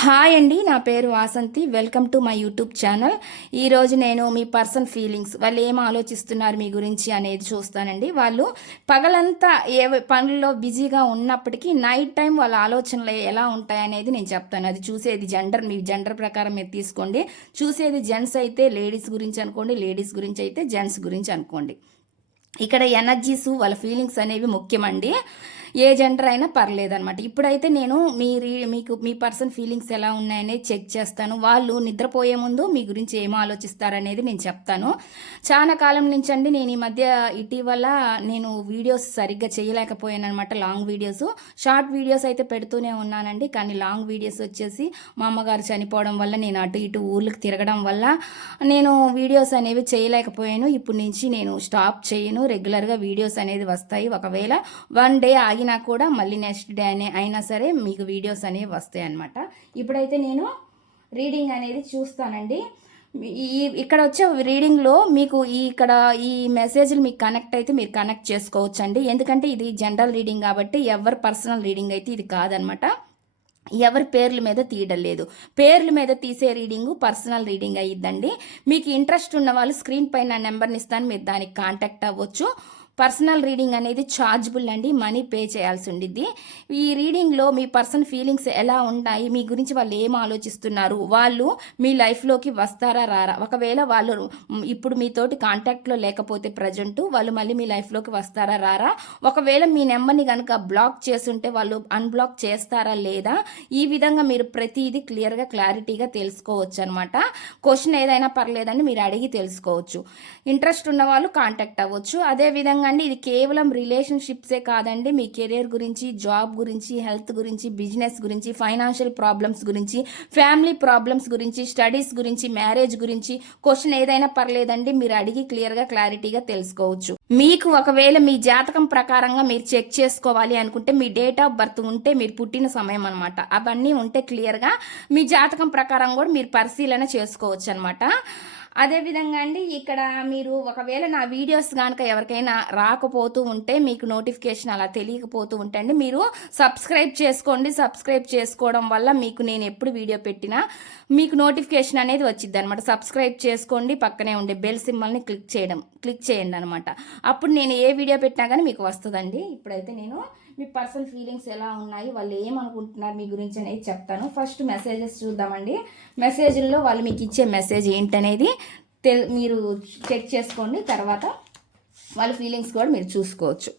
Hi అండి, నా పేరు Vasanthi. Welcome to my YouTube channel. ఈరోజు నేను మీ పర్సన్ ఫీలింగ్స్, వాళ్ళు ఏం ఆలోచిస్తున్నారు మీ గురించి అనేది చూస్తానండి. వాళ్ళు పగలంతా ఏ పనుల్లో బిజీగా ఉన్నప్పటికీ నైట్ టైం వాళ్ళ ఆలోచనలు ఎలా ఉంటాయనేది నేను చెప్తాను. అది చూసేది మీ జెండర్ ప్రకారం మీరు తీసుకోండి. చూసేది జెంట్స్ అయితే లేడీస్ గురించి అనుకోండి, లేడీస్ గురించి అయితే జెంట్స్ గురించి అనుకోండి. ఇక్కడ ఎనర్జీస్, వాళ్ళ ఫీలింగ్స్ అనేవి ముఖ్యమండి. ఏ జెండర్ అయినా పర్లేదనమాట. ఇప్పుడైతే నేను మీకు మీ పర్సన్ ఫీలింగ్స్ ఎలా ఉన్నాయనేది చెక్ చేస్తాను. వాళ్ళు నిద్రపోయే ముందు మీ గురించి ఏం ఆలోచిస్తారనేది నేను చెప్తాను. చాలా కాలం నుంచి అండి, నేను ఈ మధ్య ఇటీవల నేను వీడియోస్ సరిగ్గా చేయలేకపోయాను అనమాట. లాంగ్ వీడియోస్, షార్ట్ వీడియోస్ అయితే పెడుతూనే ఉన్నానండి. కానీ లాంగ్ వీడియోస్ వచ్చేసి మా అమ్మగారు చనిపోవడం వల్ల, నేను అటు ఇటు ఊర్లకు తిరగడం వల్ల నేను వీడియోస్ అనేవి చేయలేకపోయాను. ఇప్పుడు నుంచి నేను స్టాప్ చేయను, రెగ్యులర్గా వీడియోస్ అనేది వస్తాయి. ఒకవేళ వన్ డే ఆగినా కూడా మళ్ళీ నెక్స్ట్ డే అయినా సరే మీకు వీడియోస్ అనేవి వస్తాయి అన్నమాట. ఇప్పుడైతే నేను రీడింగ్ అనేది చూస్తానండి. ఇక్కడ వచ్చే రీడింగ్లో మీకు ఈ మెసేజ్లు మీకు కనెక్ట్ అయితే మీరు కనెక్ట్ చేసుకోవచ్చు అండి. ఎందుకంటే ఇది జనరల్ రీడింగ్ కాబట్టి ఎవరి పర్సనల్ రీడింగ్ అయితే ఇది కాదనమాట. ఎవరి పేర్ల మీద తీయడం లేదు. పేర్ల మీద తీసే రీడింగు పర్సనల్ రీడింగ్ అయ్యిద్దండి. మీకు ఇంట్రెస్ట్ ఉన్న వాళ్ళు స్క్రీన్ పైన నెంబర్ని ఇస్తాను, మీరు దానికి కాంటాక్ట్ అవ్వచ్చు. పర్సనల్ రీడింగ్ అనేది ఛార్జబుల్ అండి, మనీ పే చేయాల్సి ఉండిద్ది. ఈ రీడింగ్లో మీ పర్సన్ ఫీలింగ్స్ ఎలా ఉంటాయి, మీ గురించి వాళ్ళు ఏం ఆలోచిస్తున్నారు, వాళ్ళు మీ లైఫ్లోకి వస్తారా రారా, ఒకవేళ వాళ్ళు ఇప్పుడు మీతోటి కాంటాక్ట్లో లేకపోతే ప్రజెంట్ వాళ్ళు మళ్ళీ మీ లైఫ్లోకి వస్తారా రారా, ఒకవేళ మీ నెంబర్ని కనుక బ్లాక్ చేస్తుంటే వాళ్ళు అన్బ్లాక్ చేస్తారా లేదా, ఈ విధంగా మీరు ప్రతిదీ క్లియర్గా క్లారిటీగా తెలుసుకోవచ్చు అనమాట. క్వశ్చన్ ఏదైనా పర్లేదని మీరు అడిగి తెలుసుకోవచ్చు. ఇంట్రెస్ట్ ఉన్న వాళ్ళు కాంటాక్ట్ అవ్వచ్చు. అదేవిధంగా అండి, ఇది కేవలం రిలేషన్షిప్సే కాదండి, మీ కెరీర్ గురించి, జాబ్ గురించి, హెల్త్ గురించి, బిజినెస్ గురించి, ఫైనాన్షియల్ ప్రాబ్లమ్స్ గురించి, ఫ్యామిలీ ప్రాబ్లమ్స్ గురించి, స్టడీస్ గురించి, మ్యారేజ్ గురించి క్వశ్చన్ ఏదైనా పర్లేదండి, మీరు అడిగి క్లియర్గా క్లారిటీగా తెలుసుకోవచ్చు. మీకు ఒకవేళ మీ జాతకం ప్రకారంగా మీరు చెక్ చేసుకోవాలి అనుకుంటే, మీ డేట్ ఆఫ్ బర్త్ ఉంటే మీరు పుట్టిన సమయం అనమాట, అవన్నీ ఉంటే క్లియర్గా మీ జాతకం ప్రకారం కూడా మీరు పరిశీలన చేసుకోవచ్చు అనమాట. అదేవిధంగా అండి, ఇక్కడ మీరు ఒకవేళ నా వీడియోస్ కనుక ఎవరికైనా రాకపోతూ ఉంటే, మీకు నోటిఫికేషన్ అలా తెలియకపోతూ ఉంటే అండి, మీరు సబ్స్క్రైబ్ చేసుకోండి. సబ్స్క్రైబ్ చేసుకోవడం వల్ల మీకు నేను ఎప్పుడు వీడియో పెట్టినా మీకు నోటిఫికేషన్ అనేది వచ్చింది అనమాట. సబ్స్క్రైబ్ చేసుకోండి, పక్కనే ఉండే బెల్ సింబల్ని క్లిక్ చేయండి అనమాట. అప్పుడు నేను ఏ వీడియో పెట్టినా కానీ మీకు వస్తుందండి. ఇప్పుడైతే నేను మీ పర్సనల్ ఫీలింగ్స్ ఎలా ఉన్నాయి, వాళ్ళు ఏమనుకుంటున్నారు మీ గురించి అనేది చెప్తాను. ఫస్ట్ మెసేజెస్ చూద్దామండి. మెసేజ్ల్లో వాళ్ళు మీకు ఇచ్చే మెసేజ్ ఏంటనేది మీరు చెక్ చేసుకోండి. తర్వాత వాళ్ళ ఫీలింగ్స్ కూడా మీరు చూసుకోవచ్చు.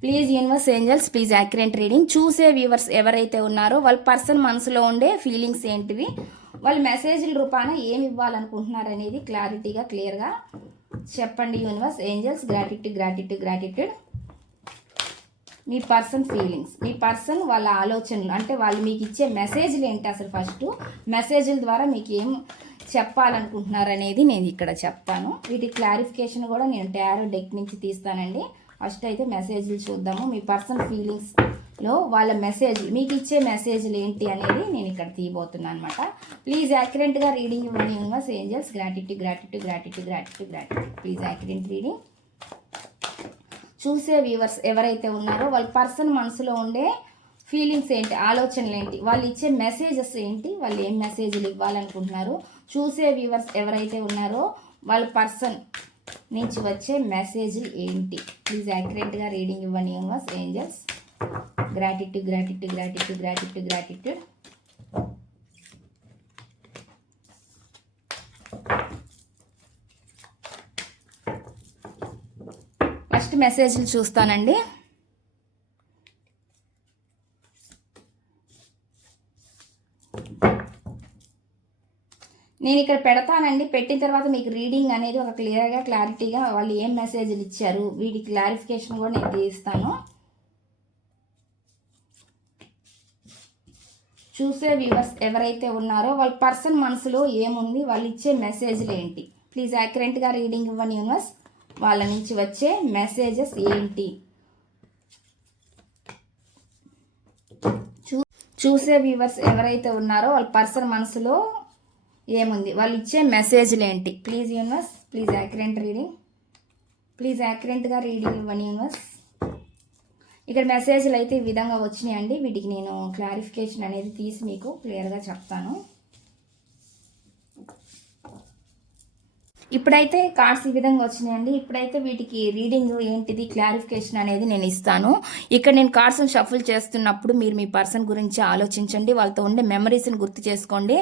Please universe, angels, please accurate reading. చూసే వ్యూవర్స్ ఎవరైతే ఉన్నారో వాళ్ళ పర్సన్ మనసులో ఉండే ఫీలింగ్స్ ఏంటివి, వాళ్ళు మెసేజ్ల రూపాన ఏమి ఇవ్వాలనుకుంటున్నారు అనేది క్లారిటీగా క్లియర్గా చెప్పండి. Universe, angels, gratitude. మీ పర్సన్ ఫీలింగ్స్, మీ పర్సన్ వాళ్ళ ఆలోచనలు, అంటే వాళ్ళు మీకు ఇచ్చే మెసేజ్లు ఏంటి, అసలు ఫస్ట్ మెసేజ్ల ద్వారా మీకు ఏం చెప్పాలనుకుంటున్నారు అనేది నేను ఇక్కడ చెప్తాను. వీటి క్లారిఫికేషన్ కూడా నేను టారో డెక్ నుంచి తీస్తానండి. ఫస్ట్ అయితే మెసేజ్లు చూద్దాము. మీ పర్సన్ ఫీలింగ్స్లో వాళ్ళ మెసేజ్, మీకు ఇచ్చే మెసేజ్లు ఏంటి అనేది నేను ఇక్కడ తీయబోతున్నాను అనమాట. ప్లీజ్ యాక్యురేట్గా రీడింగ్ ఇవ్వండి universe, angels, gratitude. Please accurate reading. చూసే వ్యూవర్స్ ఎవరైతే ఉన్నారో వాళ్ళ పర్సన్ మనసులో ఉండే ఫీలింగ్స్ ఏంటి, ఆలోచనలు ఏంటి, వాళ్ళు ఇచ్చే మెసేజెస్ ఏంటి, వాళ్ళు ఏం మెసేజ్లు ఇవ్వాలనుకుంటున్నారు. చూసే వ్యూవర్స్ ఎవరైతే ఉన్నారో వాళ్ళ పర్సన్ నుంచి వచ్చే మెసేజ్లు ఏంటి, ప్లీజ్ యాక్యురేట్గా రీడింగ్ ఇవ్వండి యూనివర్స్, ఏంజల్స్, గ్రాటిట్యూడ్. ఫస్ట్ మెసేజ్లు చూస్తానండి. నేను ఇక్కడ పెడతానండి. పెట్టిన తర్వాత మీకు రీడింగ్ అనేది ఒక క్లారిటీగా వాళ్ళు ఏం మెసేజ్లు ఇచ్చారు, వీటి క్లారిఫికేషన్ కూడా నేను తీస్తాను. చూసే వ్యూవర్స్ ఎవరైతే ఉన్నారో వాళ్ళ పర్సన్ మనసులో ఏముంది, వాళ్ళు ఇచ్చే మెసేజ్లు ఏంటి, ప్లీజ్ యాక్యురేట్గా రీడింగ్ ఇవ్వండి యూనివర్స్. వాళ్ళ నుంచి వచ్చే మెసేజెస్ ఏంటి, చూసే వ్యూవర్స్ ఎవరైతే ఉన్నారో వాళ్ళ పర్సన్ మనసులో ఏముంది, వాళ్ళు ఇచ్చే మెసేజ్లు ఏంటి, please universe, please accurate reading. Please యాక్యురేట్గా రీడింగ్ ఇవ్వండి యూనివర్స్. ఇక్కడ మెసేజ్లు అయితే ఈ విధంగా వచ్చినాయండి. వీటికి నేను క్లారిఫికేషన్ అనేది తీసి మీకు క్లియర్గా చెప్తాను. ఇప్పుడైతే కార్డ్స్ ఈ విధంగా వచ్చినాయండి. ఇప్పుడైతే వీటికి రీడింగ్ ఏంటిది క్లారిఫికేషన్ అనేది నేను ఇస్తాను. ఇక్కడ నేను కార్డ్స్ని షఫుల్ చేస్తున్నప్పుడు మీరు మీ పర్సన్ గురించి ఆలోచించండి, వాళ్ళతో ఉండే మెమరీస్ని గుర్తు చేసుకోండి.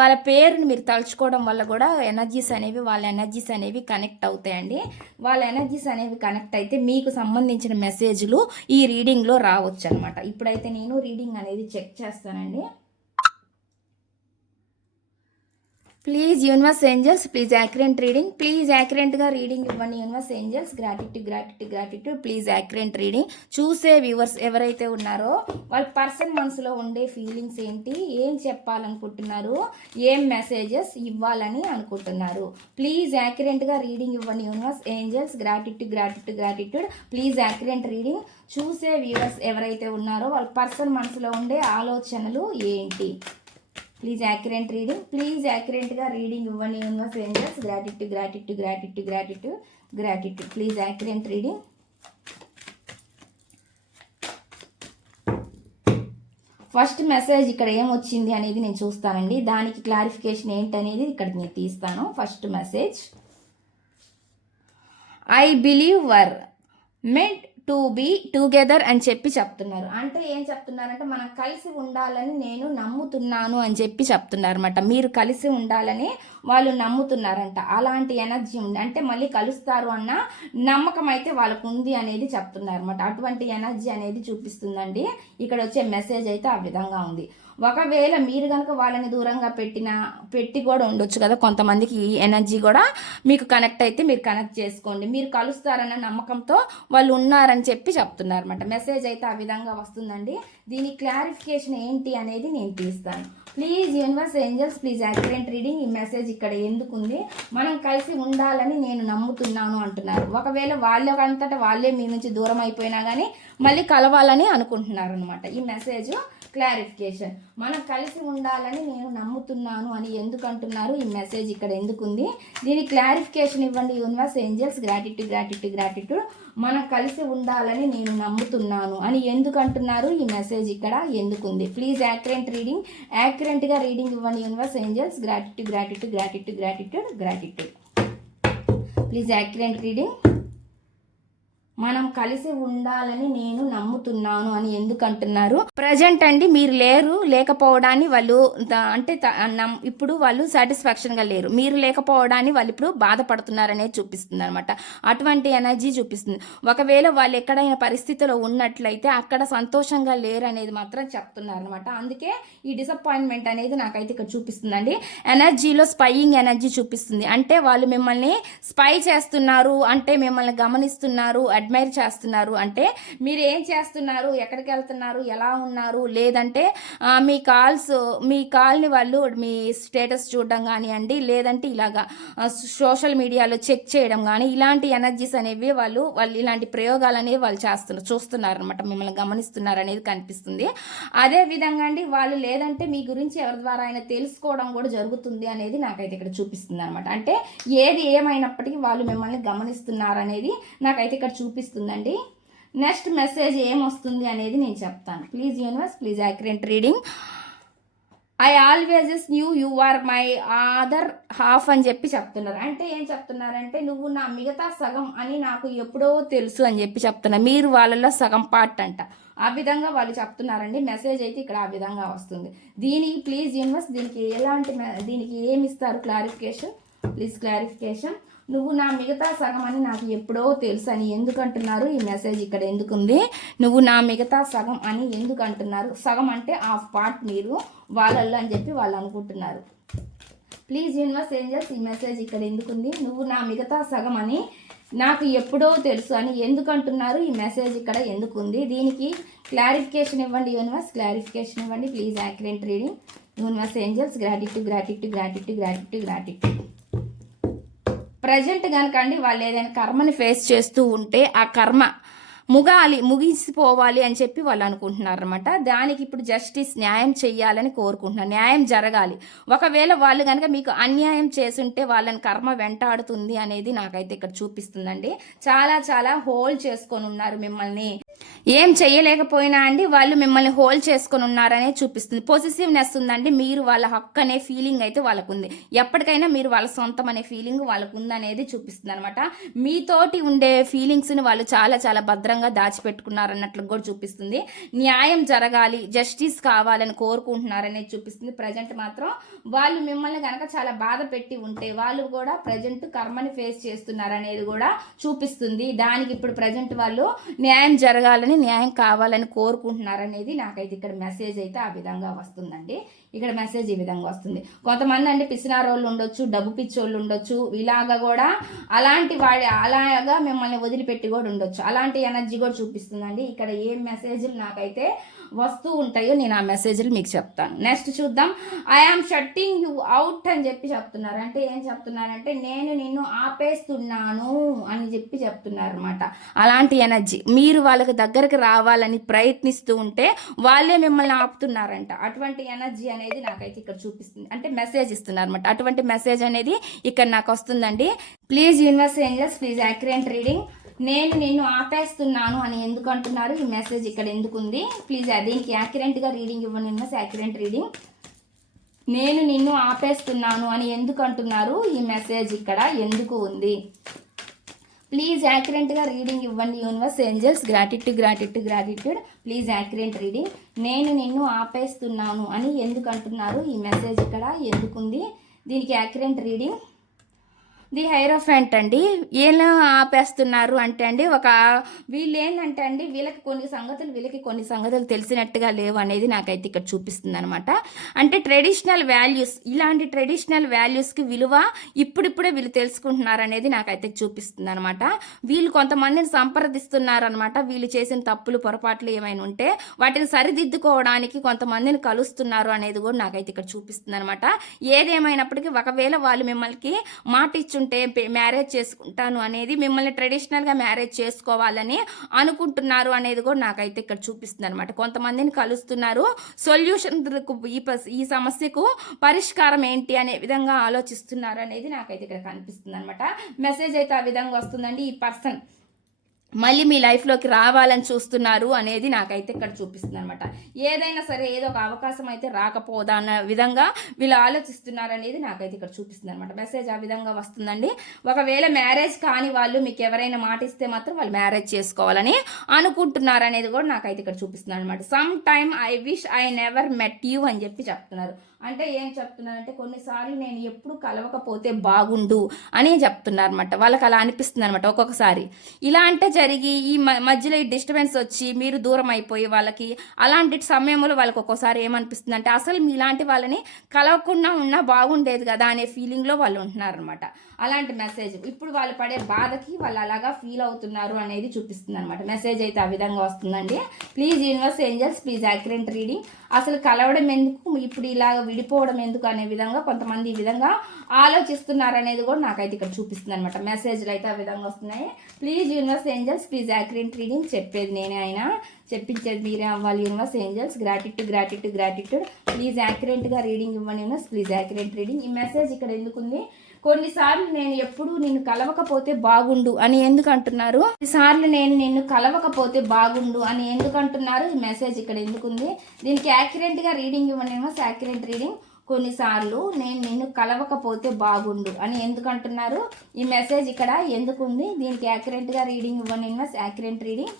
వాళ్ళ పేరుని మీరు తలుచుకోవడం వల్ల కూడా వాళ్ళ ఎనర్జీస్ అనేవి కనెక్ట్ అవుతాయండి. వాళ్ళ ఎనర్జీస్ అనేవి కనెక్ట్ అయితే మీకు సంబంధించిన మెసేజ్లు ఈ రీడింగ్లో రావచ్చు అనమాట. ఇప్పుడైతే నేను రీడింగ్ అనేది చెక్ చేస్తానండి. Please universe angels, please accurate reading. Please యాక్యురేట్గా రీడింగ్ ఇవ్వండి universe angels. Gratitude. Please accurate reading. చూసే వ్యూవర్స్ ఎవరైతే ఉన్నారో వాళ్ళ పర్సన్ మనసులో ఉండే ఫీలింగ్స్ ఏంటి, ఏం చెప్పాలనుకుంటున్నారు, ఏం మెసేజెస్ ఇవ్వాలని అనుకుంటున్నారు. ప్లీజ్ యాక్యురేట్గా రీడింగ్ ఇవ్వండి universe angels. Gratitude. Please accurate reading. చూసే వ్యూవర్స్ ఎవరైతే ఉన్నారో వాళ్ళ పర్సన్ మనసులో ఉండే ఆలోచనలు ఏంటి. Please accurate reading. ప్లీజ్ యాక్యురేట్గా రీడింగ్ ఇవ్వండి universe angels. Gratitude. Please accurate reading. First message ఇక్కడ ఏమొచ్చింది అనేది నేను చూస్తానండి. దానికి క్లారిఫికేషన్ ఏంటనేది ఇక్కడ నేను తీస్తాను. First message, I believe we're meant to be together అని చెప్పి చెప్తున్నారు. అంటే ఏం చెప్తున్నారంటే మనం కలిసి ఉండాలని నేను నమ్ముతున్నాను అని చెప్పి చెప్తున్నారు అనమాట. మీరు కలిసి ఉండాలని వాళ్ళు నమ్ముతున్నారంట. అలాంటి ఎనర్జీ ఉంది అంటే మళ్ళీ కలుస్తారు అన్న నమ్మకం అయితే వాళ్ళకు ఉంది అనేది చెప్తున్నారు అనమాట. అటువంటి ఎనర్జీ అనేది చూపిస్తుందండి. ఇక్కడ వచ్చే మెసేజ్ అయితే ఆ విధంగా ఉంది. ఒకవేళ మీరు కనుక వాళ్ళని దూరంగా పెట్టి కూడా ఉండొచ్చు కదా, కొంతమందికి ఈ ఎనర్జీ కూడా మీకు కనెక్ట్ అయితే మీరు కనెక్ట్ చేసుకోండి. మీరు కలుస్తారన్న నమ్మకంతో వాళ్ళు ఉన్నారని చెప్పి చెప్తున్నారు అనమాట. మెసేజ్ అయితే ఆ విధంగా వస్తుందండి. దీని క్లారిఫికేషన్ ఏంటి అనేది నేను తీస్తాను. Please universe angels, please accurate reading. ఈ మెసేజ్ ఇక్కడ ఎందుకుంది, మనం కలిసి ఉండాలని నేను నమ్ముతున్నాను అంటున్నారు. ఒకవేళ వాళ్ళకంతటా వాళ్ళే మీ నుంచి దూరం అయిపోయినా కానీ మళ్ళీ కలవాలని అనుకుంటున్నారు అనమాట. ఈ మెసేజ్ క్లారిఫికేషన్, మనం కలిసి ఉండాలని నేను నమ్ముతున్నాను అని ఎందుకు అంటున్నారు, ఈ మెసేజ్ ఇక్కడ ఎందుకుంది, దీని క్లారిఫికేషన్ ఇవ్వండి యూనివర్స్ ఏంజల్స్. గ్రాటిట్యూడ్. మనం కలిసి ఉండాలని నేను నమ్ముతున్నాను అని ఎందుకు అంటున్నారు, ఈ మెసేజ్ ఇక్కడ ఎందుకుంది. Please accurate reading. యాక్యురేట్గా రీడింగ్ ఇవ్వండి universe angels. Gratitude. Please accurate reading. మనం కలిసి ఉండాలని నేను నమ్ముతున్నాను అని ఎందుకు అంటున్నారు. ప్రజెంట్ అండి మీరు లేకపోవడాన్ని వాళ్ళు అంటే ఇప్పుడు వాళ్ళు సాటిస్ఫాక్షన్గా లేరు. మీరు లేకపోవడాన్ని వాళ్ళు ఇప్పుడు బాధపడుతున్నారనేది చూపిస్తుంది అనమాట. అటువంటి ఎనర్జీ చూపిస్తుంది. ఒకవేళ వాళ్ళు ఎక్కడైనా పరిస్థితిలో ఉన్నట్లయితే అక్కడ సంతోషంగా లేరు అనేది మాత్రం చెప్తున్నారు అనమాట. అందుకే ఈ డిసప్పాయింట్మెంట్ అనేది నాకైతే ఇక్కడ చూపిస్తుందండి. ఎనర్జీలో స్పైయింగ్ ఎనర్జీ చూపిస్తుంది. అంటే వాళ్ళు మిమ్మల్ని స్పై చేస్తున్నారు, అంటే మిమ్మల్ని గమనిస్తున్నారు, అడ్మైర్ చేస్తున్నారు. అంటే మీరు ఏం చేస్తున్నారు, ఎక్కడికి వెళ్తున్నారు, ఎలా ఉన్నారు, లేదంటే మీ కాల్ని వాళ్ళు మీ స్టేటస్ చూడడం కానివ్వండి, లేదంటే ఇలాగా సోషల్ మీడియాలో చెక్ చేయడం కానీ ఇలాంటి ఎనర్జీస్ అనేవి వాళ్ళు ఇలాంటి ప్రయోగాలు అనేవి వాళ్ళు చూస్తున్నారు అనమాట. మిమ్మల్ని గమనిస్తున్నారు అనేది కనిపిస్తుంది. అదే విధంగా అండి వాళ్ళు లేదంటే మీ గురించి ఎవరి ద్వారా అయినా తెలుసుకోవడం కూడా జరుగుతుంది అనేది నాకైతే ఇక్కడ చూపిస్తుంది అనమాట. అంటే ఏది ఏమైనప్పటికీ వాళ్ళు మిమ్మల్ని గమనిస్తున్నారు అనేది నాకైతే ఇక్కడ చూపిస్తుందండి. నెక్స్ట్ మెసేజ్ ఏమొస్తుంది అనేది నేను చెప్తాను. Please universe, please accurate reading. I always knew you are my other half అని చెప్పి చెప్తున్నారు. అంటే ఏం చెప్తున్నారంటే నువ్వు నా మిగతా సగం అని నాకు ఎప్పుడో తెలుసు అని చెప్పి చెప్తున్నారు. మీరు వాళ్ళలో సగం పార్ట్ అంట. ఆ విధంగా వాళ్ళు చెప్తున్నారండి. మెసేజ్ అయితే ఇక్కడ ఆ విధంగా వస్తుంది. దీనికి ప్లీజ్ యూనివర్స్ దీనికి ఏమి ఇస్తారు క్లారిఫికేషన్. Please clarification. నువ్వు నా మిగతా సగం అని నాకు ఎప్పుడో తెలుసు అని ఎందుకు అంటున్నారు, ఈ మెసేజ్ ఇక్కడ ఎందుకుంది. నువ్వు నా మిగతా సగం అని ఎందుకు అంటున్నారు. సగం అంటే హాఫ్ పార్ట్ మీరు వాళ్ళల్లో అని చెప్పి వాళ్ళు అనుకుంటున్నారు. ప్లీజ్ యూనివర్స్ ఏంజల్స్, ఈ మెసేజ్ ఇక్కడ ఎందుకుంది. నువ్వు నా మిగతా సగం అని నాకు ఎప్పుడో తెలుసు అని ఎందుకు అంటున్నారు, ఈ మెసేజ్ ఇక్కడ ఎందుకుంది. దీనికి క్లారిఫికేషన్ ఇవ్వండి యూనివర్స్. క్లారిఫికేషన్ ఇవ్వండి. Please accurate reading universe angels. Gratitude. Present కనుక అండి వాళ్ళు ఏదైనా కర్మని ఫేస్ చేస్తూ ఉంటే ఆ కర్మ ముగిసిపోవాలి అని చెప్పి వాళ్ళు అనుకుంటున్నారు అనమాట. దానికి ఇప్పుడు జస్టిస్ న్యాయం చెయ్యాలని కోరుకుంటున్నారు, న్యాయం జరగాలి. ఒకవేళ వాళ్ళు కనుక మీకు అన్యాయం చేసుంటే వాళ్ళని కర్మ వెంటాడుతుంది అనేది నాకైతే ఇక్కడ చూపిస్తుందండి. చాలా చాలా హోల్డ్ చేసుకొని ఉన్నారు మిమ్మల్ని, ఏం చేయలేకపోయినా అండి వాళ్ళు మిమ్మల్ని హోల్డ్ చేసుకొని ఉన్నారనే చూపిస్తుంది. పొజిటివ్నెస్ ఉందండి, మీరు వాళ్ళ హక్కు అనే ఫీలింగ్ అయితే వాళ్ళకు ఉంది. ఎప్పటికైనా మీరు వాళ్ళ సొంతం అనే ఫీలింగ్ వాళ్ళకు ఉందనేది చూపిస్తుంది అనమాట. మీతోటి ఉండే ఫీలింగ్స్ని వాళ్ళు చాలా చాలా భద్రంగా దాచిపెట్టుకున్నారన్నట్లు కూడా చూపిస్తుంది. న్యాయం జరగాలి, జస్టిస్ కావాలని కోరుకుంటున్నారనేది చూపిస్తుంది. ప్రజెంట్ మాత్రం వాళ్ళు మిమ్మల్ని కనుక చాలా బాధ పెట్టి ఉంటే వాళ్ళు కూడా ప్రజెంట్ కర్మని ఫేస్ చేస్తున్నారనేది కూడా చూపిస్తుంది. దానికి ఇప్పుడు ప్రజెంట్ వాళ్ళు న్యాయం జరగాలని, న్యాయం కావాలని కోరుకుంటున్నారనేది నాకైతే ఇక్కడ మెసేజ్ అయితే ఆ విధంగా వస్తుందండి. ఇక్కడ మెసేజ్ ఈ విధంగా వస్తుంది. కొంతమంది అంటే పిసినారోళ్ళు ఉండొచ్చు, డబ్బు పిచ్చోళ్ళు ఉండొచ్చు, ఇలాగా కూడా అలాగా మిమ్మల్ని వదిలిపెట్టి కూడా ఉండొచ్చు. అలాంటి ఎనర్జీ కూడా చూపిస్తుందండి. ఇక్కడ ఏ మెసేజ్లు నాకైతే వస్తూ ఉంటాయో నేను ఆ మెసేజ్లు మీకు చెప్తాను. నెక్స్ట్ చూద్దాం. I am shutting you out అని చెప్పి చెప్తున్నారు. అంటే ఏం చెప్తున్నారంటే నేను నిన్ను ఆపేస్తున్నాను అని చెప్పి చెప్తున్నారు అనమాట. అలాంటి ఎనర్జీ మీరు వాళ్ళకి దగ్గరికి రావాలని ప్రయత్నిస్తూ ఉంటే వాళ్ళే మిమ్మల్ని ఆపుతున్నారంట. అటువంటి ఎనర్జీ అనేది నాకైతే ఇక్కడ చూపిస్తుంది, అంటే మెసేజ్ ఇస్తున్నారు అనమాట. అటువంటి మెసేజ్ అనేది ఇక్కడ నాకు వస్తుందండి. Please universe angels, please accurate reading. నేను నిన్ను ఆపేస్తున్నాను అని ఎందుకు అంటున్నారు, ఈ మెసేజ్ ఇక్కడ ఎందుకు ఉంది, ప్లీజ్ దీనికి యాక్యురేట్గా రీడింగ్ ఇవ్వండి యూనివర్స్. Accurate reading. నేను నిన్ను ఆపేస్తున్నాను అని ఎందుకు అంటున్నారు, ఈ మెసేజ్ ఇక్కడ ఎందుకు ఉంది, ప్లీజ్ యాక్యురేట్గా రీడింగ్ ఇవ్వండి universe angels. Gratitude. Please accurate reading. నేను నిన్ను ఆపేస్తున్నాను అని ఎందుకు అంటున్నారు, ఈ మెసేజ్ ఇక్కడ ఎందుకుంది, దీనికి యాక్యురేట్ రీడింగ్. ది హైరోఫెంట్ అండి. ఏం ఆపేస్తున్నారు అంటే అండి, వీళ్ళు ఏంటంటే అండి వీళ్ళకి కొన్ని సంగతులు తెలిసినట్టుగా లేవు అనేది నాకైతే ఇక్కడ చూపిస్తుంది అనమాట. అంటే ట్రెడిషనల్ వాల్యూస్, ఇలాంటి ట్రెడిషనల్ వాల్యూస్కి విలువ ఇప్పుడిప్పుడే వీళ్ళు తెలుసుకుంటున్నారు అనేది నాకైతే చూపిస్తుంది అనమాట. వీళ్ళు కొంతమందిని సంప్రదిస్తున్నారనమాట. వీళ్ళు చేసిన తప్పులు పొరపాట్లు ఏమైనా ఉంటే వాటిని సరిదిద్దుకోవడానికి కొంతమందిని కలుస్తున్నారు అనేది కూడా నాకైతే ఇక్కడ చూపిస్తుంది అనమాట. ఏదేమైనప్పటికీ ఒకవేళ వాళ్ళు మిమ్మల్ని మాట ఇచ్చి మ్యారేజ్ చేసుకుంటాను అనేది, మిమ్మల్ని ట్రెడిషనల్గా మ్యారేజ్ చేసుకోవాలని అనుకుంటున్నారు అనేది కూడా నాకైతే ఇక్కడ చూపిస్తుంది అనమాట. కొంతమందిని కలుస్తున్నారు, సొల్యూషన్ ఈ సమస్యకు పరిష్కారం ఏంటి అనే విధంగా ఆలోచిస్తున్నారు అనేది నాకైతే ఇక్కడ కనిపిస్తుంది అనమాట. మెసేజ్ అయితే ఆ విధంగా వస్తుందండి. ఈ పర్సన్ మళ్ళీ మీ లైఫ్లోకి రావాలని చూస్తున్నారు అనేది నాకైతే ఇక్కడ చూపిస్తుంది అనమాట. ఏదైనా సరే ఏదో ఒక అవకాశం అయితే రాకపోదా అన్న విధంగా వీళ్ళు ఆలోచిస్తున్నారు అనేది నాకైతే ఇక్కడ చూపిస్తుంది అనమాట. మెసేజ్ ఆ విధంగా వస్తుందండి. ఒకవేళ మ్యారేజ్ కాని వాళ్ళు మీకు ఎవరైనా మాట ఇస్తే మాత్రం వాళ్ళు మ్యారేజ్ చేసుకోవాలని అనుకుంటున్నారు అనేది కూడా నాకైతే ఇక్కడ చూపిస్తున్నారు అనమాట. Some time I wish I never met you అని చెప్పి చెప్తున్నారు. అంటే ఏం చెప్తున్నారంటే కొన్నిసార్లు నేను ఎప్పుడు కలవకపోతే బాగుండు అని చెప్తున్నారు అనమాట. వాళ్ళకి అలా అనిపిస్తుంది అనమాట ఒక్కొక్కసారి. ఇలా అంటే జరిగి ఈ మధ్యలో ఈ డిస్టర్బెన్స్ వచ్చి మీరు దూరం అయిపోయి వాళ్ళకి అలాంటి సమయంలో వాళ్ళకి ఒక్కోసారి ఏమనిపిస్తుంది అంటే అసలు మీలాంటి వాళ్ళని కలవకుండా ఉన్నా బాగుండేది కదా అనే ఫీలింగ్లో వాళ్ళు ఉంటున్నారనమాట. అలాంటి మెసేజ్ ఇప్పుడు వాళ్ళు పడే బాధకి వాళ్ళు అలాగా ఫీల్ అవుతున్నారు అనేది చూపిస్తుంది అనమాట. మెసేజ్ అయితే ఆ విధంగా వస్తుందండి. Please universe angels, please accurate reading. అసలు కలవడం ఎందుకు, ఇప్పుడు ఇలాగ విడిపోవడం ఎందుకు అనే విధంగా కొంతమంది ఈ విధంగా ఆలోచిస్తున్నారు అనేది కూడా నాకైతే ఇక్కడ చూపిస్తుంది అనమాట. మెసేజ్లు అయితే ఆ విధంగా వస్తున్నాయి. Please universe angels, please accurate reading. చెప్పేది నేనే, అయినా చెప్పించేది మీరే అవ్వాలి యూనివర్స్ ఏంజల్స్. గ్రాటిట్యూడ్. ప్లీజ్ యాక్యురేట్గా రీడింగ్ ఇవ్వండి యూనివర్స్. Please accurate reading. ఈ మెసేజ్ ఇక్కడ ఎందుకుంది, కొన్నిసార్లు నేను ఎప్పుడు నిన్ను కలవకపోతే బాగుండు అని ఎందుకు అంటున్నారు, కొన్నిసార్లు నేను నిన్ను కలవకపోతే బాగుండు అని ఎందుకు అంటున్నారు, ఈ మెసేజ్ ఇక్కడ ఎందుకుంది, దీనికి యాక్యురేట్గా రీడింగ్ ఇవ్వండి యూనివర్స్. Accurate reading. కొన్నిసార్లు నేను నిన్ను కలవకపోతే బాగుండు అని ఎందుకు అంటున్నారు, ఈ మెసేజ్ ఇక్కడ ఎందుకుంది, దీనికి యాక్యురేట్గా రీడింగ్ ఇవ్వండి యూనివర్స్. Accurate reading.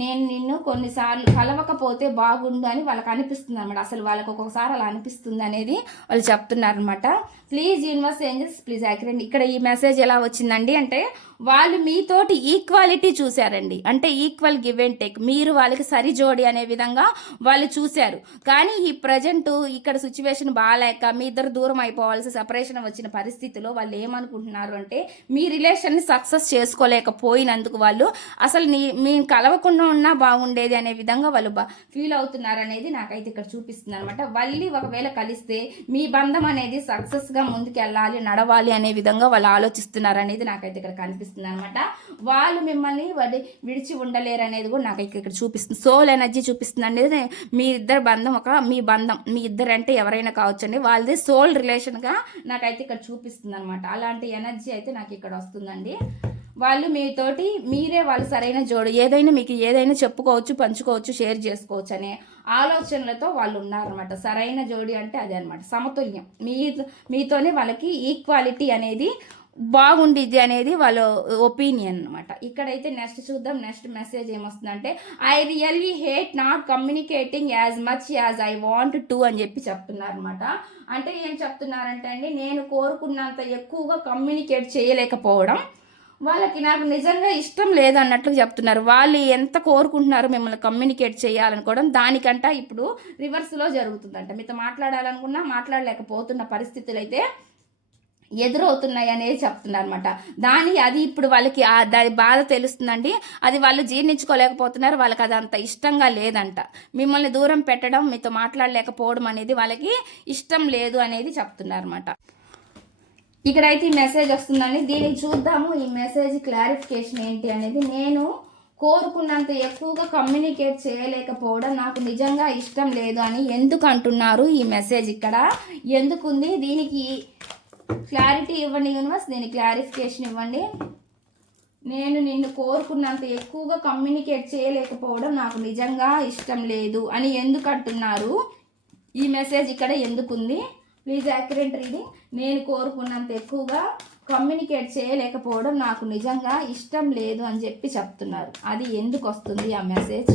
నేను నిన్ను కొన్నిసార్లు కలవకపోతే బాగుండు అని వాళ్ళకి అనిపిస్తుంది అనమాట. అసలు వాళ్ళకి ఒక్కొక్కసారి అలా అనిపిస్తుంది అనేది వాళ్ళు చెప్తున్నారు అనమాట. Please universe angels, please accurate. ఇక్కడ ఈ మెసేజ్ ఎలా వచ్చిందండి అంటే వాళ్ళు మీతోటి ఈక్వాలిటీ చూశారండి. అంటే ఈక్వల్ గివ్ అండ్ టేక్, మీరు వాళ్ళకి సరిజోడి అనే విధంగా వాళ్ళు చూశారు. కానీ ఈ ప్రజెంట్ ఇక్కడ సిచ్యువేషన్ బాగాలేక మీ ఇద్దరు దూరం అయిపోవాల్సి సెపరేషన్ వచ్చిన పరిస్థితిలో వాళ్ళు ఏమనుకుంటున్నారు అంటే మీ రిలేషన్ని సక్సెస్ చేసుకోలేకపోయినందుకు వాళ్ళు అసలు మేము కలవకుండా ఉన్నా బాగుండేది అనే విధంగా వాళ్ళు ఫీల్ అవుతున్నారు అనేది నాకైతే ఇక్కడ చూపిస్తుంది అనమాట. మళ్ళీ ఒకవేళ కలిస్తే మీ బంధం అనేది సక్సెస్గా ముందుకు వెళ్ళాలి, నడవాలి అనే విధంగా వాళ్ళు ఆలోచిస్తున్నారు అనేది నాకైతే ఇక్కడ కనిపిస్తుంది. కనిపిస్తుంది అనమాట. వాళ్ళు మిమ్మల్ని విడిచి ఉండలేరు అనేది కూడా నాకు ఇక్కడ చూపిస్తుంది. సోల్ ఎనర్జీ చూపిస్తుంది అనేది మీ ఇద్దరు బంధం మీ ఇద్దరు అంటే ఎవరైనా కావచ్చండి, వాళ్ళది సోల్ రిలేషన్గా నాకైతే ఇక్కడ చూపిస్తుంది అనమాట. అలాంటి ఎనర్జీ అయితే నాకు ఇక్కడ వస్తుందండి. వాళ్ళు మీతోటి మీరే వాళ్ళు సరైన జోడు, మీకు ఏదైనా చెప్పుకోవచ్చు, పంచుకోవచ్చు, షేర్ చేసుకోవచ్చు అనే ఆలోచనలతో వాళ్ళు ఉన్నారనమాట. సరైన జోడి అంటే అదే అనమాట, సమతుల్యం. మీతోనే వాళ్ళకి ఈక్వాలిటీ అనేది బాగుండిద్ది అనేది వాళ్ళ ఒపీనియన్ అనమాట. ఇక్కడైతే నెక్స్ట్ చూద్దాం. నెక్స్ట్ మెసేజ్ ఏమొస్తుందంటే, I really hate not communicating as much as I want to అని చెప్పి చెప్తున్నారు అనమాట. అంటే ఏం చెప్తున్నారంటే అండి, నేను కోరుకున్నంత ఎక్కువగా కమ్యూనికేట్ చేయలేకపోవడం వాళ్ళకి నాకు నిజంగా ఇష్టం లేదన్నట్లు చెప్తున్నారు. వాళ్ళు ఎంత కోరుకుంటున్నారో మిమ్మల్ని కమ్యూనికేట్ చేయాలనుకోవడం, దానికంట ఇప్పుడు రివర్స్లో జరుగుతుందంట. మీతో మాట్లాడాలనుకున్నా మాట్లాడలేకపోతున్న పరిస్థితులు అయితే ఎదురవుతున్నాయి అనేది చెప్తున్నారు అనమాట. అది ఇప్పుడు వాళ్ళకి దాని బాధ తెలుస్తుందండి. అది వాళ్ళు జీర్ణించుకోలేకపోతున్నారు. వాళ్ళకి అది అంత ఇష్టంగా లేదంట. మిమ్మల్ని దూరం పెట్టడం, మీతో మాట్లాడలేకపోవడం అనేది వాళ్ళకి ఇష్టం లేదు అనేది చెప్తున్నారు అనమాట. ఇక్కడైతే ఈ మెసేజ్ వస్తుందని దీనికి చూద్దాము. ఈ మెసేజ్ క్లారిఫికేషన్ ఏంటి అనేది, నేను కోరుకున్నంత ఎక్కువగా కమ్యూనికేట్ చేయలేకపోవడం నాకు నిజంగా ఇష్టం లేదు అని ఎందుకు అంటున్నారు? ఈ మెసేజ్ ఇక్కడ ఎందుకుంది? దీనికి క్లారిటీ ఇవ్వండి యూనివర్స్, దీనికి క్లారిఫికేషన్ ఇవ్వండి. నేను నిన్ను కోరుకున్నంత ఎక్కువగా కమ్యూనికేట్ చేయలేకపోవడం నాకు నిజంగా ఇష్టం లేదు అని ఎందుకు అంటున్నారు? ఈ మెసేజ్ ఇక్కడ ఎందుకుంది? Please accurate reading. నేను కోరుకున్నంత ఎక్కువగా కమ్యూనికేట్ చేయలేకపోవడం నాకు నిజంగా ఇష్టం లేదు అని చెప్పి చెప్తున్నారు. అది ఎందుకు వస్తుంది ఆ మెసేజ్?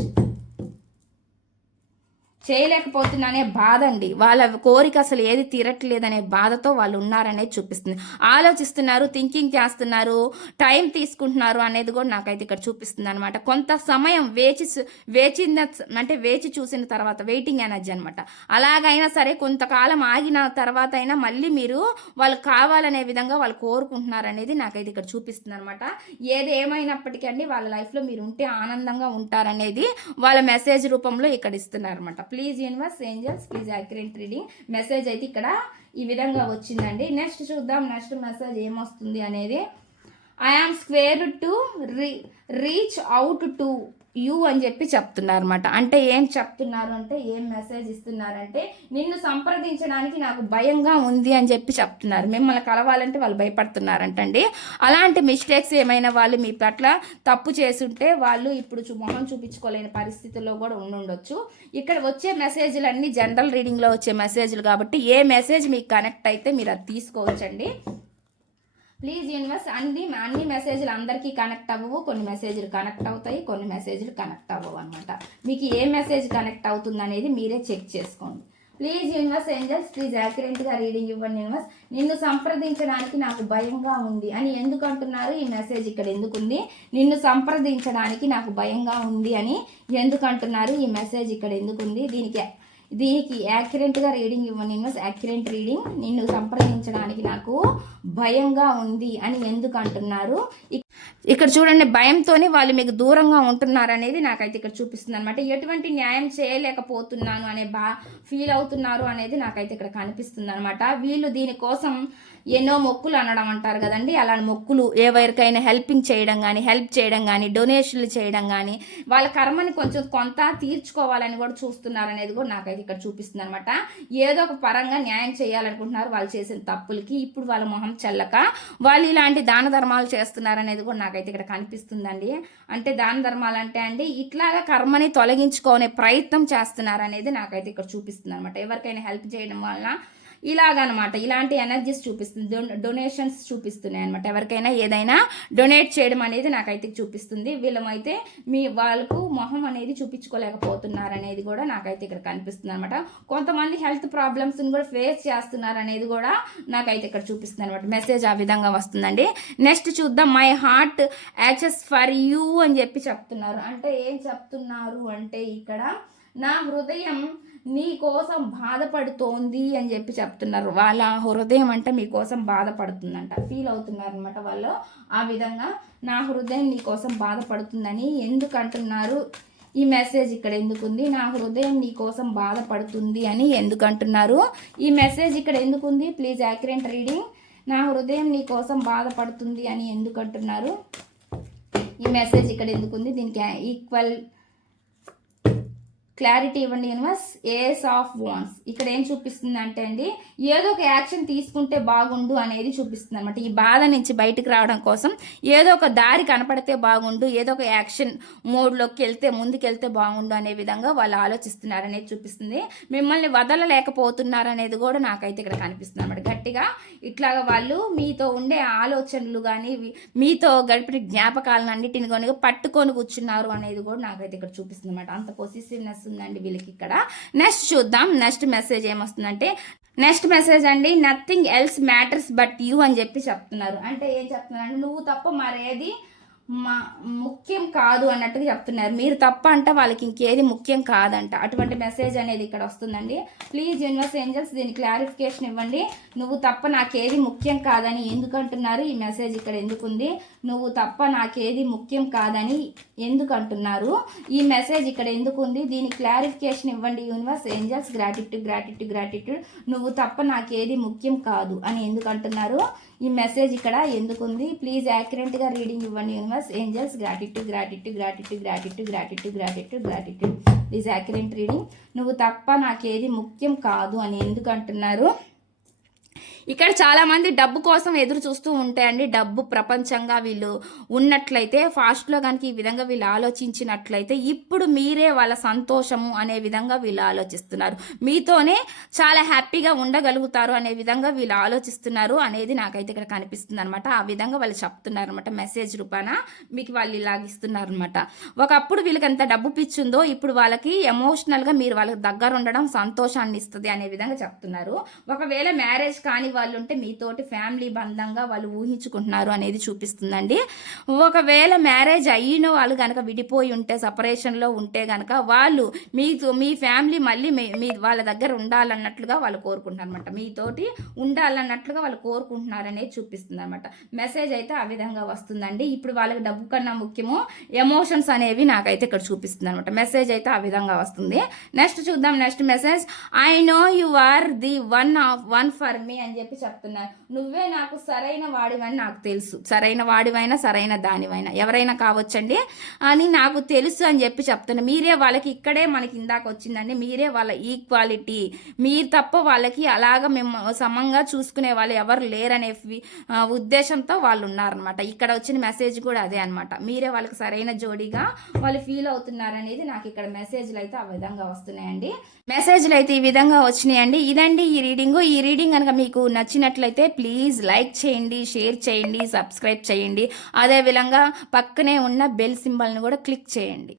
చేయలేకపోతున్నానే బాధ అండి. వాళ్ళ కోరిక అసలు ఏది తీరట్లేదనే బాధతో వాళ్ళు ఉన్నారనేది చూపిస్తుంది. ఆలోచిస్తున్నారు, థింకింగ్ చేస్తున్నారు, టైం తీసుకుంటున్నారు అనేది కూడా నాకైతే ఇక్కడ చూపిస్తుంది అనమాట. కొంత సమయం వేచి చూసిన తర్వాత వెయిటింగ్ ఎనర్జీ అనమాట. అలాగైనా సరే కొంతకాలం ఆగిన తర్వాత అయినా మళ్ళీ మీరు వాళ్ళు కావాలనే విధంగా వాళ్ళు కోరుకుంటున్నారు అనేది నాకైతే ఇక్కడ చూపిస్తుంది అనమాట. ఏది ఏమైనప్పటికీ అండి, వాళ్ళ లైఫ్లో మీరు ఉంటే ఆనందంగా ఉంటారనేది వాళ్ళ మెసేజ్ రూపంలో ఇక్కడ ఇస్తున్నారు అనమాట. Please universe, angels, please accurate reading. Message అయితే ఇక్కడ ఈ విధంగా వచ్చిందండి. నెక్స్ట్ చూద్దాం, నెక్స్ట్ మెసేజ్ ఏమొస్తుంది అనేది. I am square to reach out to you అని చెప్పి చెప్తున్నారు అనమాట. అంటే ఏం చెప్తున్నారు అంటే, ఏం మెసేజ్ ఇస్తున్నారంటే, నిన్ను సంప్రదించడానికి నాకు భయంగా ఉంది అని చెప్పి చెప్తున్నారు. మిమ్మల్ని కలవాలంటే వాళ్ళు భయపడుతున్నారంటండి. అలాంటి మిస్టేక్స్ ఏమైనా వాళ్ళు మీ పట్ల తప్పు చేసుంటే వాళ్ళు ఇప్పుడు మొహం చూపించుకోలేని పరిస్థితుల్లో కూడా ఉండొచ్చు. ఇక్కడ వచ్చే మెసేజ్లు అన్నీ జనరల్ రీడింగ్లో వచ్చే మెసేజ్లు కాబట్టి ఏ మెసేజ్ మీకు కనెక్ట్ అయితే మీరు అది తీసుకోవచ్చండి. ప్లీజ్ యూనివర్స్, అన్ని మెసేజ్లు అందరికీ కనెక్ట్ అవ్వవు. కొన్ని మెసేజ్లు కనెక్ట్ అవుతాయి, కొన్ని మెసేజ్లు కనెక్ట్ అవ్వవు అనమాట. మీకు ఏ మెసేజ్ కనెక్ట్ అవుతుంది అనేది మీరే చెక్ చేసుకోండి. ప్లీజ్ యూనివర్స్, ఏంజల్స్, ప్లీజ్ యాక్యురేట్గా రీడింగ్ ఇవ్వండి యూనివర్స్. నిన్ను సంప్రదించడానికి నాకు భయంగా ఉంది అని ఎందుకు అంటున్నారు? ఈ మెసేజ్ ఇక్కడ ఎందుకుంది? నిన్ను సంప్రదించడానికి నాకు భయంగా ఉంది అని ఎందుకు అంటున్నారు? ఈ మెసేజ్ ఇక్కడ ఎందుకుంది? దీనికి యాక్యురేట్గా రీడింగ్ ఇవ్వండి యూనివర్స్. Accurate reading. నిన్ను సంప్రదించడానికి నాకు భయంగా ఉంది అని ఎందుకు అంటున్నారు? ఇక్కడ చూడండి, భయంతోనే వాళ్ళు మీకు దూరంగా ఉంటున్నారు అనేది నాకైతే ఇక్కడ చూపిస్తుంది అనమాట. ఎటువంటి న్యాయం చేయలేకపోతున్నాను అనే ఫీల్ అవుతున్నారు అనేది నాకైతే ఇక్కడ కనిపిస్తుంది అనమాట. వీళ్ళు దీనికోసం ఎన్నో మొక్కులు అనడం అంటారు కదండి, అలాంటి మొక్కులు ఎవరికైనా హెల్ప్ చేయడం కానీ డొనేషన్లు చేయడం కానీ వాళ్ళ కర్మని కొంత తీర్చుకోవాలని కూడా చూస్తున్నారు అనేది కూడా నాకైతే ఇక్కడ చూపిస్తుంది అనమాట. ఏదో ఒక పరంగా న్యాయం చేయాలనుకుంటున్నారు వాళ్ళు చేసిన తప్పులకి. ఇప్పుడు వాళ్ళ మొహం చెల్లక వాళ్ళు ఇలాంటి దాన ధర్మాలు చేస్తున్నారు అనేది కూడా నాకైతే ఇక్కడ కనిపిస్తుందండి. అంటే దాన ధర్మాలు అంటే అండి, ఇట్లాగా కర్మని తొలగించుకునే ప్రయత్నం చేస్తున్నారు అనేది నాకైతే ఇక్కడ చూపిస్తుంది అనమాట. ఎవరికైనా హెల్ప్ చేయడం వలన ఇలాగనమాట, ఇలాంటి ఎనర్జీస్ చూపిస్తుంది. డొనేషన్స్ చూపిస్తున్నాయి అనమాట. ఎవరికైనా ఏదైనా డొనేట్ చేయడం అనేది నాకైతే చూపిస్తుంది. వీళ్ళమైతే వాళ్ళకు మొహం అనేది చూపించుకోలేకపోతున్నారు అనేది కూడా నాకైతే ఇక్కడ కనిపిస్తుంది అనమాట. కొంతమంది హెల్త్ ప్రాబ్లమ్స్ని కూడా ఫేస్ చేస్తున్నారు అనేది కూడా నాకైతే ఇక్కడ చూపిస్తుంది అనమాట. మెసేజ్ ఆ విధంగా వస్తుందండి. నెక్స్ట్ చూద్దాం. మై హార్ట్ యాచెస్ ఫర్ యూ అని చెప్పి చెప్తున్నారు. అంటే ఏం చెప్తున్నారు అంటే, ఇక్కడ నా హృదయం నీ కోసం బాధపడుతోంది అని చెప్పి చెప్తున్నారు. వాళ్ళ హృదయం అంటే మీకోసం బాధపడుతుందంట, ఫీల్ అవుతున్నారు అనమాట వాళ్ళు. ఆ విధంగా నా హృదయం నీ కోసం బాధపడుతుందని ఎందుకు అంటున్నారు? ఈ మెసేజ్ ఇక్కడ ఎందుకుంది? నా హృదయం నీ కోసం బాధపడుతుంది అని ఎందుకు అంటున్నారు? ఈ మెసేజ్ ఇక్కడ ఎందుకుంది? Please accurate reading. నా హృదయం నీ కోసం బాధపడుతుంది అని ఎందుకు అంటున్నారు? ఈ మెసేజ్ ఇక్కడ ఎందుకుంది? దీనికి ఈక్వల్ క్లారిటీ ఇవ్వండి యూనివర్స్. ఏస్ ఆఫ్ వాన్స్ ఇక్కడ ఏం చూపిస్తుంది అంటే అండి, ఏదో ఒక యాక్షన్ తీసుకుంటే బాగుండు అనేది చూపిస్తుంది అనమాట. ఈ బాధ నుంచి బయటకు రావడం కోసం ఏదో ఒక దారి కనపడితే బాగుండు, ఏదో ఒక యాక్షన్ మోడ్లోకి వెళ్తే ముందుకెళ్తే బాగుండు అనే విధంగా వాళ్ళు ఆలోచిస్తున్నారు అనేది చూపిస్తుంది. మిమ్మల్ని వదలలేకపోతున్నారు అనేది కూడా నాకైతే ఇక్కడ కనిపిస్తుంది అనమాట. గట్టిగా ఇట్లాగా వాళ్ళు మీతో ఉండే ఆలోచనలు కానీ మీతో గడిపిన జ్ఞాపకాలను అన్నిటిని కానీ పట్టుకొని కూర్చున్నారు అనేది కూడా నాకైతే ఇక్కడ చూపిస్తుంది అనమాట. అంత పొసిసివ్నెస్ ఉందండి వీళ్ళకి ఇక్కడ. నెక్స్ట్ చూద్దాం. నెక్స్ట్ మెసేజ్ ఏమొస్తుందంటే, నెక్స్ట్ మెసేజ్ అండి, nothing else matters but you అని చెప్పి చెప్తున్నారు. అంటే ఏం చెప్తున్నారంటే, నువ్వు తప్ప మరేది ముఖ్యం కాదు అన్నట్టుగా చెప్తున్నారు. మీరు తప్ప అంటే వాళ్ళకి ఇంకేది ముఖ్యం కాదంట. అటువంటి మెసేజ్ అనేది ఇక్కడ వస్తుందండి. ప్లీజ్ యూనివర్స్ ఏంజల్స్ దీని క్లారిఫికేషన్ ఇవ్వండి. నువ్వు తప్ప నాకేది ముఖ్యం కాదని ఎందుకంటున్నారు? ఈ మెసేజ్ ఇక్కడ ఎందుకుంది? నువ్వు తప్ప నాకేది ముఖ్యం కాదని ఎందుకు అంటున్నారు? ఈ మెసేజ్ ఇక్కడ ఎందుకుంది? దీని క్లారిఫికేషన్ ఇవ్వండి universe angels. Gratitude gratitude gratitude. నువ్వు తప్ప నాకేది ముఖ్యం కాదు అని ఎందుకు అంటున్నారు? ఈ మెసేజ్ ఇక్కడ ఎందుకుంది? ప్లీజ్ యాక్యురేట్గా రీడింగ్ ఇవ్వండి universe angels. Gratitude gratitude gratitude gratitude gratitude gratitude gratitude. Please accurate reading. నువ్వు తప్ప నాకేది ముఖ్యం కాదు అని ఎందుకు అంటున్నారు? ఇక్కడ చాలామంది డబ్బు కోసం ఎదురు చూస్తూ ఉంటాయండి. డబ్బు ప్రపంచంగా వీళ్ళు ఉన్నట్లయితే, ఫాస్ట్లో కనుక ఈ విధంగా వీళ్ళు ఆలోచించినట్లయితే ఇప్పుడు మీరే వాళ్ళ సంతోషము అనే విధంగా వీళ్ళు ఆలోచిస్తున్నారు. మీతోనే చాలా హ్యాపీగా ఉండగలుగుతారు అనే విధంగా వీళ్ళు ఆలోచిస్తున్నారు అనేది నాకైతే ఇక్కడ కనిపిస్తుంది అనమాట. ఆ విధంగా వాళ్ళు చెప్తున్నారు అనమాట. మెసేజ్ రూపాన మీకు వాళ్ళు ఇలాగిస్తున్నారు అనమాట. ఒకప్పుడు వీళ్ళకి ఎంత డబ్బు పిచ్చుందో ఇప్పుడు వాళ్ళకి ఎమోషనల్గా మీరు వాళ్ళకి దగ్గర ఉండడం సంతోషాన్ని ఇస్తుంది అనే విధంగా చెప్తున్నారు. ఒకవేళ మ్యారేజ్ కాని వాళ్ళు ఉంటే మీతోటి ఫ్యామిలీ బంధంగా వాళ్ళు ఊహించుకుంటున్నారు అనేది చూపిస్తుందండి. ఒకవేళ మ్యారేజ్ అయిన వాళ్ళు కనుక విడిపోయి ఉంటే, సపరేషన్లో ఉంటే కనుక వాళ్ళు మీ ఫ్యామిలీ మళ్ళీ మీ వాళ్ళ దగ్గర ఉండాలన్నట్లుగా వాళ్ళు కోరుకుంటున్నారు అనమాట. మీతోటి ఉండాలన్నట్లుగా వాళ్ళు కోరుకుంటున్నారు అనేది చూపిస్తుంది అనమాట. మెసేజ్ అయితే ఆ విధంగా వస్తుందండి. ఇప్పుడు వాళ్ళకి డబ్బు కన్నా ముఖ్యము ఎమోషన్స్ అనేవి నాకైతే ఇక్కడ చూపిస్తుంది అనమాట. మెసేజ్ అయితే ఆ విధంగా వస్తుంది. నెక్స్ట్ చూద్దాం. Next message, I know you are the one for me అని చెప్పి చెప్తున్నారు. నువ్వే నాకు సరైన వాడివని నాకు తెలుసు. సరైన వాడివైనా సరైన దానివైనా ఎవరైనా కావచ్చండి అని నాకు తెలుసు అని చెప్పి చెప్తున్నా. మీరే వాళ్ళకి, ఇక్కడే మనకి ఇందాక వచ్చిందండి, మీరే వాళ్ళ ఈక్వాలిటీ. మీరు తప్ప వాళ్ళకి అలాగ మేము సమంగా చూసుకునే వాళ్ళు ఎవరు లేరనే ఉద్దేశంతో వాళ్ళు ఉన్నారనమాట. ఇక్కడ వచ్చిన మెసేజ్ కూడా అదే అనమాట. మీరే వాళ్ళకి సరైన జోడీగా వాళ్ళు ఫీల్ అవుతున్నారనేది నాకు ఇక్కడ మెసేజ్లు అయితే ఆ విధంగా వస్తున్నాయండి. మెసేజ్లు అయితే ఈ విధంగా వచ్చినాయండి. ఇదండి ఈ రీడింగ్. ఈ రీడింగ్ కనుక మీకు నచ్చినట్లయితే ప్లీజ్ లైక్ చేయండి, షేర్ చేయండి, సబ్స్క్రైబ్ చేయండి. అదేవిధంగా పక్కనే ఉన్న బెల్ సింబల్ని కూడా క్లిక్ చేయండి.